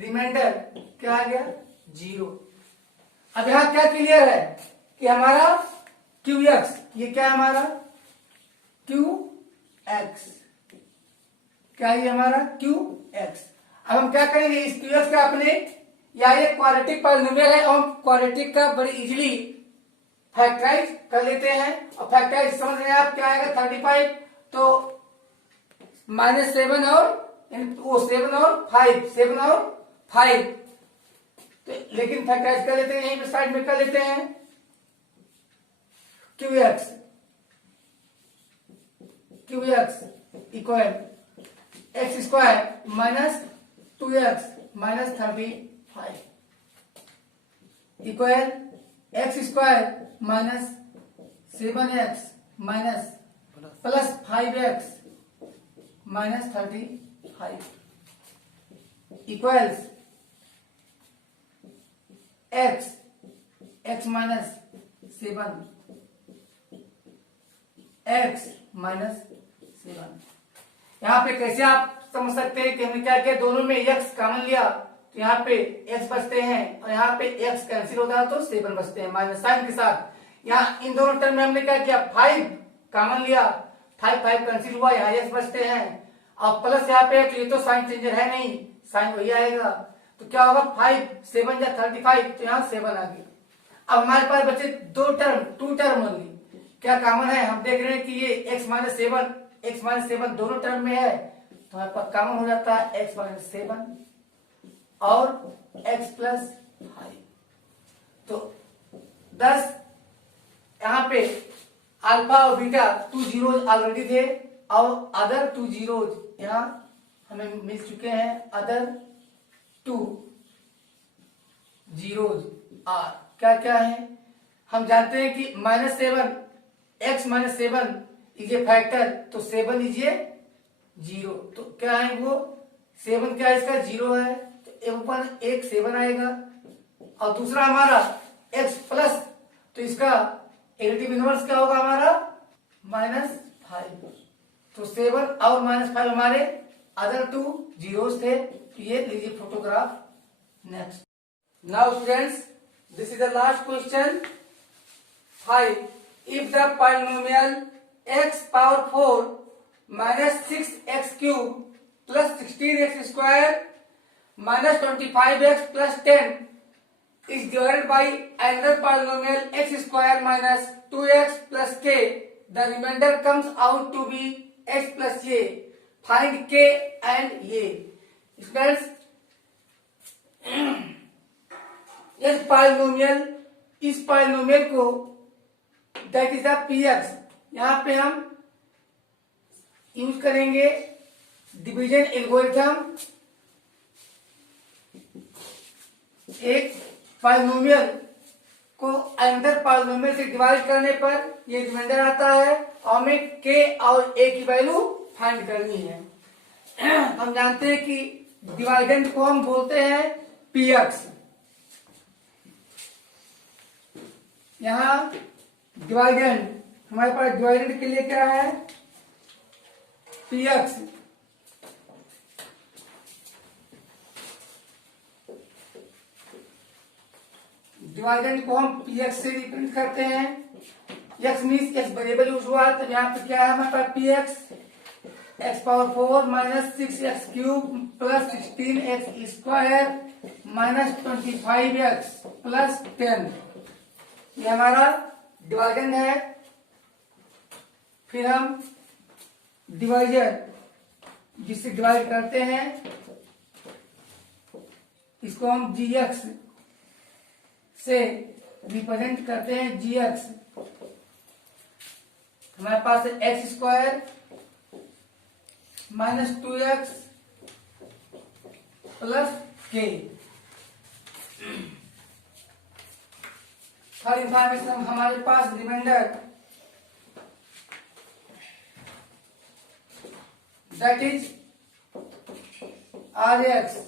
रिमाइंडर क्या आ गया 0। अब यहां क्या क्लियर है कि हमारा qx, ये क्या है हमारा qx, क्या ये हमारा qx। अब हम क्या करेंगे इस qx का अपने, या ये क्वाड्रेटिक पॉलिनोमियल है और क्वाड्रेटिक का बड़ी इजीली फैक्टराइज कर लेते हैं, और फैक्टराइज समझ रहे हैं आप क्या आएगा 35, तो -7 और वो 7 और 5, तो लेकिन फैक्टराइज कर लेते हैं, यहीं पे साइड में कर लेते हैं qx equal x² -2x -35 equal x² -7x plus 5x -35 equals x x minus 7 x minus 7। यहाँ पे कैसे आप समझ सकते हैं कि हमने क्या किया, दोनों में एक्स कॉमन लिया तो यहाँ पे एक्स बचते हैं और यहाँ पे एक्स कैंसिल होता है तो 7 बचते हैं माइनस साइन के साथ। यहाँ इन दोनों टर्म में हमने क्या किया, 5 कॉमन लिया, 5 कैंसिल हुआ, यहाँ एक्स बचते हैं और प्लस यहाँ पे तो ये तो साइन चेंजर है नहीं, साइन वही आएगा तो क्या होगा 5 7 या 35 तो यहाँ 7 आ गया। अब हमारे पास बचे 2 टर्म, 2 टर्म ओनली, क्या कॉमन है, हम देख रहे हैं कि ये x माइनस 7 दोनों टर्म में है तो हमारे पास कॉमन हो जाता है x माइनस 7 और x प्लस 5। तो 10 यहाँ पे अल्फा और बीटा 2 जीरोज ऑलरेडी थे और अदर 2 जीरोज यहाँ हमें मिल चुके हैं, अदर 2 जीरोज आर क्या क्या है, हम जानते हैं कि -7 x minus 7 is a factor तो 7 इज ए 0, तो क्या है वो 7 क्या है, इसका 0 है तो ऊपर एक 7 आएगा और दूसरा हमारा x प्लस तो इसका एडिटिव इनवर्स क्या होगा हमारा -5, तो 7 और -5 हमारे अदर 2 जीरोस थे। तो ये लीजिए photograph. Next, now students this is the last question 5। If the polynomial x power 4 minus 6x cube plus 16x square minus 25x plus 10 is divided by another polynomial x square minus 2x plus k, the remainder comes out to be x plus a. Find k and a. Students, इस polynomial को that is the px, यहाँ पे हम use करेंगे division algorithm. एक polynomial को another polynomial से divide करने पर ये रिमाइंडर आता है और हमें k और a की वैल्यू फाइंड करनी है। हम जानते हैं कि डिवाइडेंड को हम बोलते हैं px। यहाँ डिवाइडेंड हमारे पास डिवाइडेंड के लिए क्या है px, डिवाइडेंड को हम px से रिप्रेजेंट करते हैं। x means x variable use हुआ है तो यहाँ पे क्या है हमारे पास px x power 4 minus 6x cube plus 16x square minus 25x plus 10, ये हमारा डिवाइडेंड है। फिर हम डिवाइजर जिससे डिवाइड करते हैं इसको हम gx से रिप्रेजेंट करते हैं। gx हमारे पास है x square minus 2x plus k। हर इंफॉर्मेशन हमारे पास remainder that is rx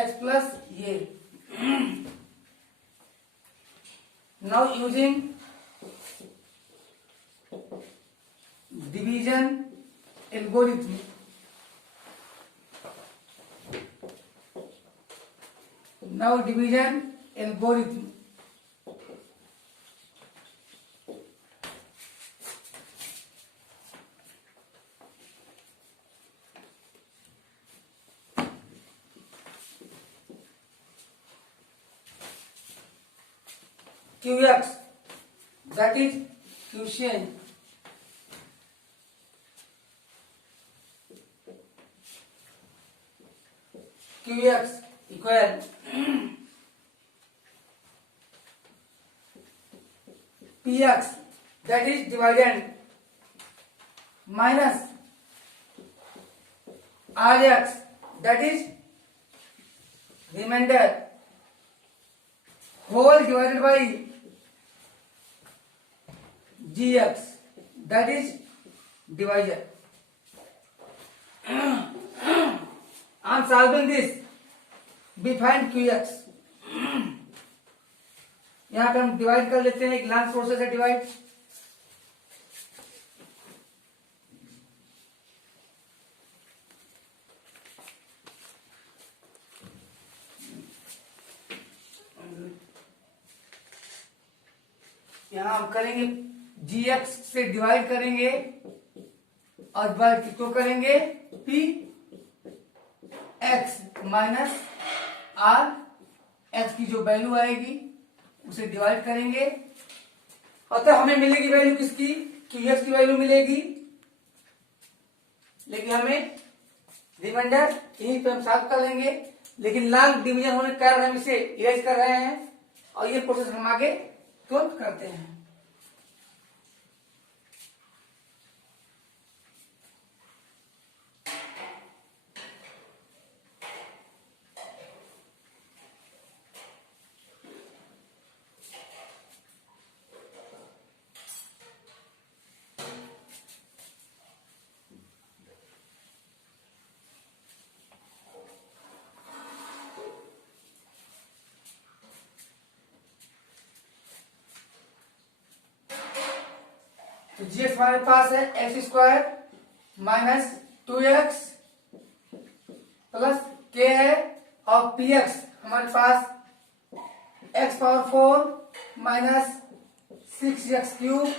x plus ये। Now using division algorithm, now division algorithm, qx that is quotient qx equal px that is dividend minus rx that is remainder whole divided by gx that is divisor. I am solving this be find Q x. यहां पे हम divide कर लेते हैं, एक long process है divide. यहां हम करेंगे जी एक्स से डिवाइड करेंगे और बार किसको करेंगे, P x minus R x की जो वैल्यू आएगी उसे डिवाइड करेंगे, और तब हमें मिलेगी वैल्यू किसकी, क्यू एक्स की वैल्यू मिलेगी। लेकिन हमें रिमाइंडर यहीं पे हम सॉल्व कर लेंगे, लेकिन लॉन्ग डिवीजन होने के कारण हम इसे इरेज कर रहे हैं और ये प्रोसेस हम आगे तुरंत करते हैं। तो जी एक्स हमारे पास है x square minus 2x plus के है, और पी एक्स हमारे पास x power 4 minus 6x cube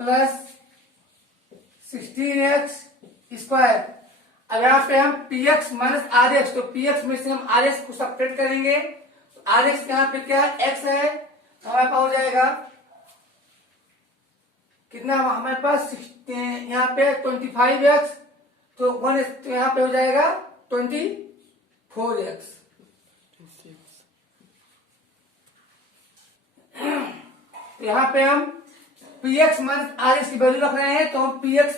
plus 16x square. अब यहाँ पे हम P x minus R x, तो पी एक्स में से हम आर एक्स को सब्ट्रैक्ट करेंगे, तो आर एक्स यहाँ पे क्या x है, हमारे पास हो जाएगा कितना, हमारे पास यहाँ पे 25x, तो 1 तो यहाँ पे हो जाएगा 24x। तो यहाँ पे हम px माइनस आर एक्स की वैल्यू रख रहे हैं, तो हम px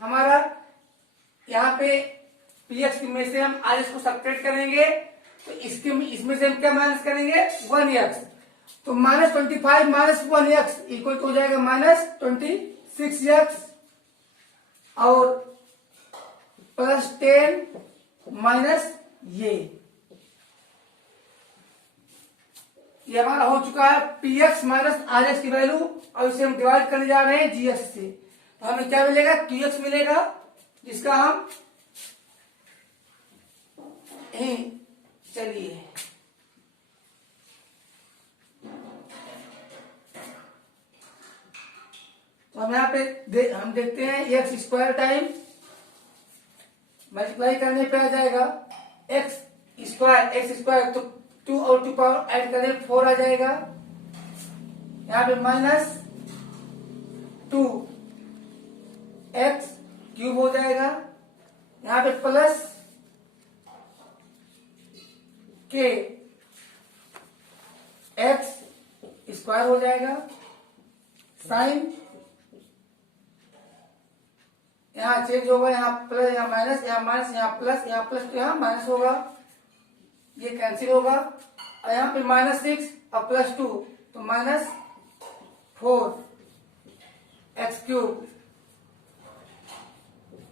हमारा यहाँ पे px में से हम आर एक्स को सब्ट्रैक्ट करेंगे, तो इसमें से हम क्या माइनस करेंगे 1x, तो minus 25 minus 1x equal to हो जाएगा माइनस 26x, और प्लस 10 माइनस ये हमारा हो चुका है px माइनस आर एक्स की वैल्यू, और इसे हम डिवाइड करने जा रहे हैं gx से, तो हमें क्या मिलेगा, qx मिलेगा, जिसका हम चलिए तो हम यहाँ पे हम देखते हैं एक्स स्क्वायर टाइम मल्टीप्लाई करने पे आ जाएगा एक्स स्क्वायर, तो 2 और 2 पावर ऐड करें 4 आ जाएगा, यहाँ पे माइनस 2 एक्स क्यूब हो जाएगा, यहाँ पे प्लस के एक्स स्क्वायर हो जाएगा, साइन यहाँ चेंज होगा, यहाँ प्लस यहाँ माइनस, यहाँ माइनस यहाँ प्लस, यहाँ प्लस तो यहाँ माइनस होगा, ये कैंसिल होगा, और यहाँ पे माइनस 6 और प्लस 2 तो minus 4 x cube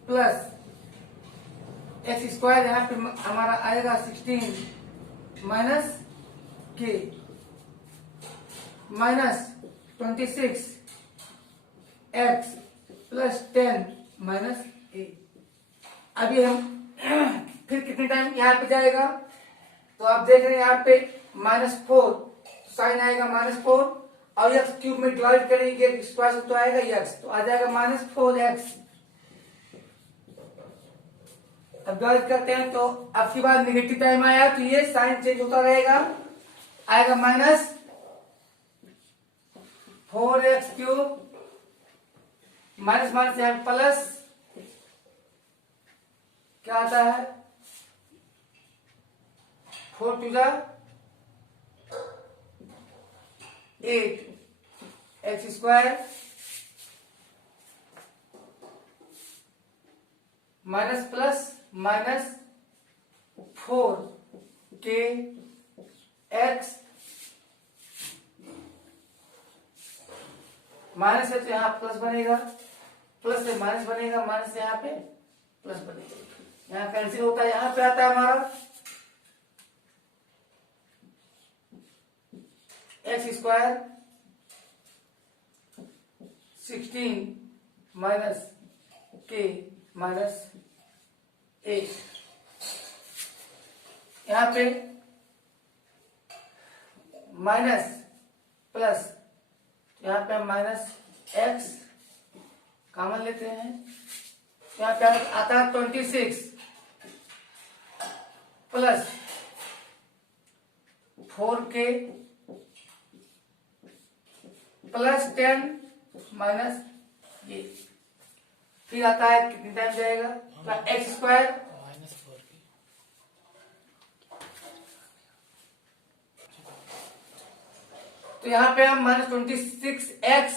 plus x square, यहाँ पे हमारा आएगा 16 माइनस के माइनस 26 एक्स प्लस 10 माइनस ए। अभी हम फिर कितने टाइम यहाँ पे जाएगा, तो आप देख रहे हैं यहाँ पे -4 साइन आएगा -4, और एक्स क्यूब में डिवाइड करेंगे स्क्वायर तो आएगा एक्स, तो आ जाएगा -4x। अब डिवाइड करते हैं तो अब की बार नेगेटिव टाइम आया तो ये साइन चेंज होता रहेगा, आएगा -4x क्यूब माइनस माइनस यहाँ प्लस क्या आता है 4 to 8 x square minus plus minus 4 के एक्स माइनस है तो यहाँ प्लस बनेगा, प्लस से माइनस बनेगा, माइनस से यहाँ पे प्लस बनेगा। यहाँ कैंसिल होता है, यहाँ पे आता है हमारा एक्स स्क्वायर 16 माइनस के माइनस 8, यहाँ पे माइनस प्लस, यहाँ पे हम माइनस एक्स कॉमन लेते हैं, यहाँ पे आता है 26 प्लस 4k प्लस 10 माइनस ये, फिर आता है कितनी टाइम जाएगा, तो एक्स स्क्वायर तो यहाँ पे हम -26x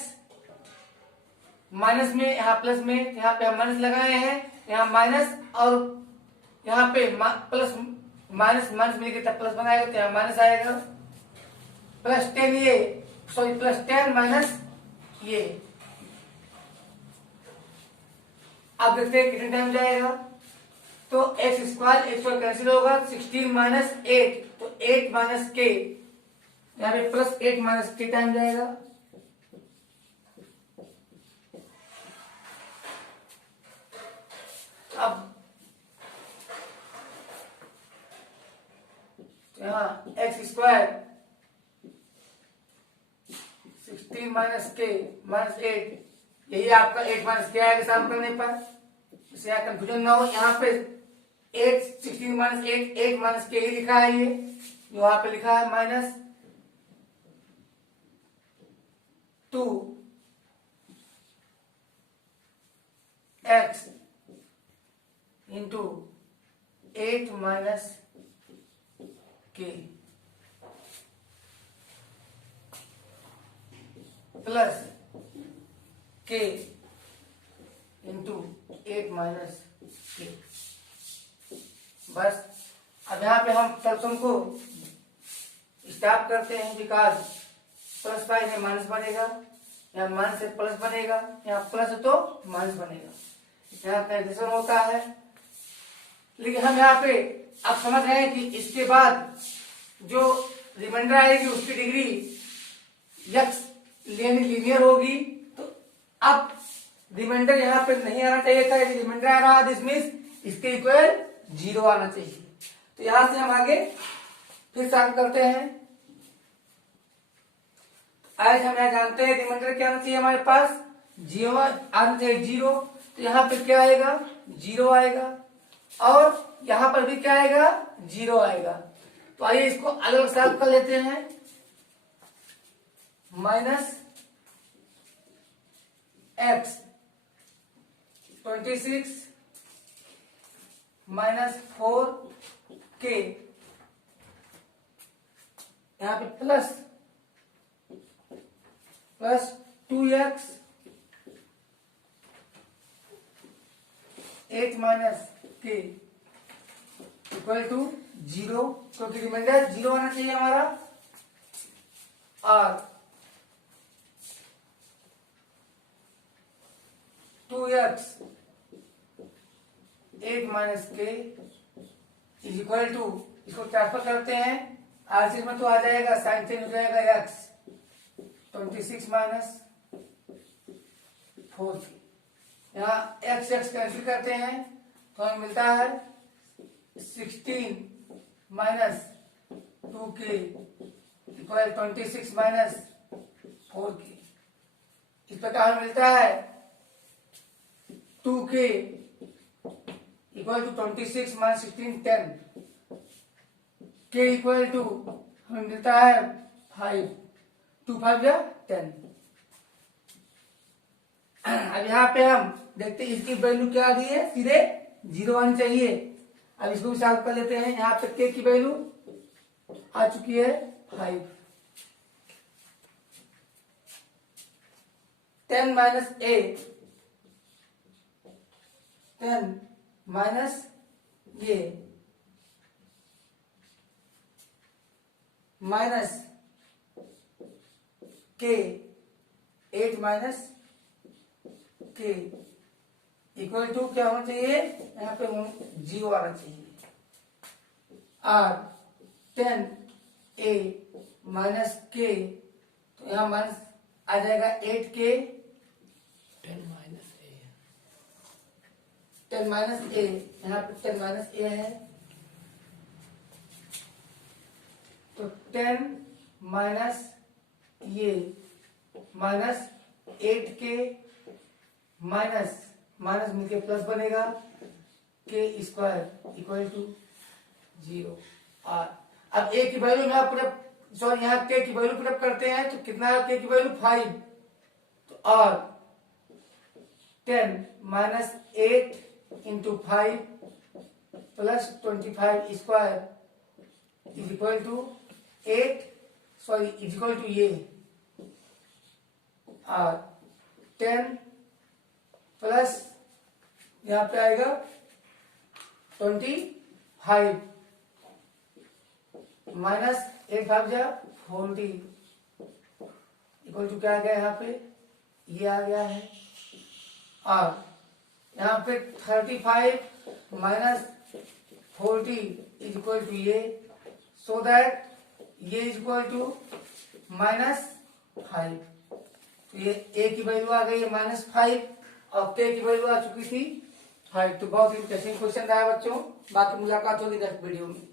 माइनस में, यहाँ प्लस में, यहाँ पे हम माइनस लगाए हैं, यहाँ माइनस और यहाँ पे प्लस माइनस माइनस मिलकर तब प्लस बनाएगा, तो यहाँ माइनस आएगा, प्लस 10 ये, सॉरी प्लस 10 माइनस ये। अब देखते हैं कितने टाइम जाएगा, तो एक्स स्क्वायर कैंसिल होगा, 16 माइनस 8, तो 8 माइनस के, यहाँ पे प्लस 8 माइनस के टाइम जाएगा, अब यहाँ एक्स स्क्वायर 16 माइनस के माइनस 8, यही आपका 8 माइनस के आएगा सॉल्व करने पर, इससे यहाँ कंफ्यूजन ना हो। यहाँ पे 8 16 माइनस 8, 8 माइनस के ही लिखा है, ये जो वहां पे लिखा है माइनस 2 एक्स इंटू 8 माइनस के प्लस के इंटू 8 माइनस के। बस अब यहाँ पे हम सम को स्टॉप करते हैं, बिकॉज प्लस 5 में माइनस बनेगा, यहाँ माइनस से प्लस बनेगा, यहाँ प्लस तो माइनस बनेगा, यहाँ कैंसिल होता है। लेकिन हम यहाँ पे अब समझ रहे हैं कि इसके बाद जो रिमाइंडर आएगी उसकी डिग्री यक्स लीनियर होगी, तो अब रिमाइंडर यहाँ पे नहीं आना चाहिए था, यदि रिमाइंडर आ रहा दिस मीन्स इसके इक्वल 0 आना चाहिए। तो यहां से हम आगे फिर सॉल्व करते हैं। आज हम यहाँ जानते हैं रिमाइंडर क्या आना चाहिए, हमारे पास 0 आना चाहिए, 0, तो यहाँ पे क्या आएगा 0 आएगा, और यहां पर भी क्या आएगा 0 आएगा। तो आइए इसको अलग अलग सॉल्व कर लेते हैं। माइनस एक्स 26 माइनस 4k, यहाँ पे प्लस 2x 8 माइनस के इक्वल टू 0, क्योंकि रिमाइंडर 0 आना चाहिए हमारा, और 2x 8 माइनस के इज इक्वल टू, इसको ट्रांसफर करते हैं, आरसी में तो आ जाएगा, साइन चेंज हो जाएगा, x 26 माइनस 4, यहाँ x कैंसिल करते हैं तो हमें मिलता है 16 minus 2k equal 26 minus 4k। इस प्रकार हमें मिलता है 2k equal to 26 minus 16 10, k equal to हमें मिलता है 5, 2 5 या 10। अब यहाँ पे हम देखते हैं इसकी वैल्यू क्या आ रही है, सीधे 0 आनी चाहिए। अब इसको भी सॉल्व कर लेते हैं। यहाँ पे k की वैल्यू आ चुकी है 5, 10 माइनस 8, 10 माइनस ये माइनस के 8 माइनस के इक्वल टू क्या होना चाहिए, यहाँ पे 0 आना चाहिए। और 10a माइनस के, तो यहाँ माइनस आ जाएगा 8k, 10 माइनस ए, यहाँ पे 10 माइनस ए है, तो 10 माइनस ये माइनस 8k माइनस माइनस मिलके प्लस बनेगा के स्क्वायर इक्वल टू 0। और अब ए की वैल्यू में आप सॉरी यहाँ के की वैल्यू पुट करते हैं तो कितना है, के की वैल्यू 5, तो और 10 minus 8 into 5 plus 25 square is equal to 8, sorry is equal to ये, और 10 प्लस यहाँ पे आएगा 25 माइनस 8 5 जा 40 इक्वल टू क्या आ गया, यहाँ पे ये आ गया है। और यहाँ पे 35 माइनस 40 इज इक्वल टू ये, सो दैट ये इज इक्वल टू -5। तो ये ए की वैल्यू आ गई है -5 और के की वैल्यू आ चुकी थी 5। तो बहुत इंटरेस्टिंग क्वेश्चन रहा बच्चों, बाकी मुलाकात होगी नेक्स्ट वीडियो में।